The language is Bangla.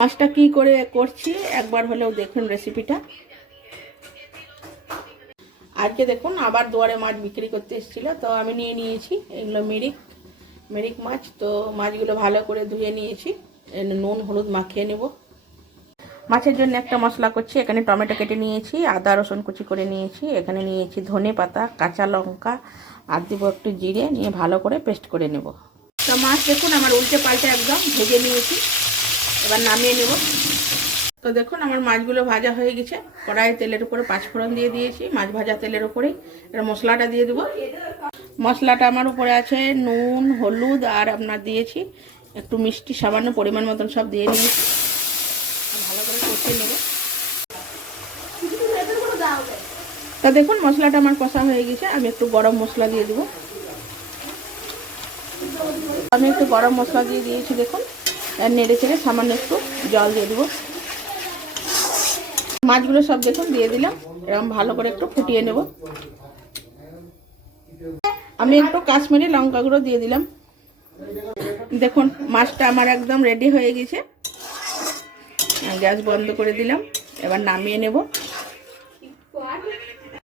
মাছটা কি করে করছি একবার হলেও দেখুন রেসিপিটা। আজকে দেখুন আবার দুয়ারে মাছ বিক্রি করতে এসেছিল, তো আমি নিয়ে নিয়েছি এগুলো মেরিক মাছ। তো মাছগুলো ভালো করে ধুয়ে নিয়েছি, নুন হলুদ মাখিয়ে নেব। মাছের জন্য একটা মশলা করছি। এখানে টমেটো কেটে নিয়েছি, আদা রসুন কুচি করে নিয়েছি, এখানে নিয়েছি ধনে পাতা, কাঁচা লঙ্কা আর দিব একটু জিরে, নিয়ে ভালো করে পেস্ট করে নেব। তো মাছ দেখুন আমার উল্টে পাল্টে একদম ভেজে নিয়েছি, এবার নামিয়ে নেব। তো দেখুন আমার মাছগুলো ভাজা হয়ে গেছে। কড়াই তেলের উপরে পাঁচফোড়ন দিয়ে দিয়েছি, মাছ ভাজা তেলের উপরেই এবার মশলাটা দিয়ে দেবো। মশলাটা আমার উপরে আছে নুন হলুদ আর আপনার দিয়েছি একটু মিষ্টি সামান্য পরিমাণ মতন সব দিয়ে নিয়েছি, ভালো করে কষিয়ে নেব। তা দেখুন মশলাটা আমার কষা হয়ে গেছে, আমি একটু গরম মশলা দিয়ে দেবো। আমি একটু গরম মশলা দিয়ে দিয়েছি দেখুন, নেড়ে চেড়ে সামান্য একটু জল দিয়ে দেবো। মাছগুলো সব দেখুন দিয়ে দিলাম, এরকম ভালো করে একটু ফুটিয়ে নেব। আমি একটু কাশ্মীরি লঙ্কা গুঁড়ো দিয়ে দিলাম। দেখুন মাছটা আমার একদম রেডি হয়ে গেছে, গ্যাস বন্ধ করে দিলাম, এবার নামিয়ে নেব।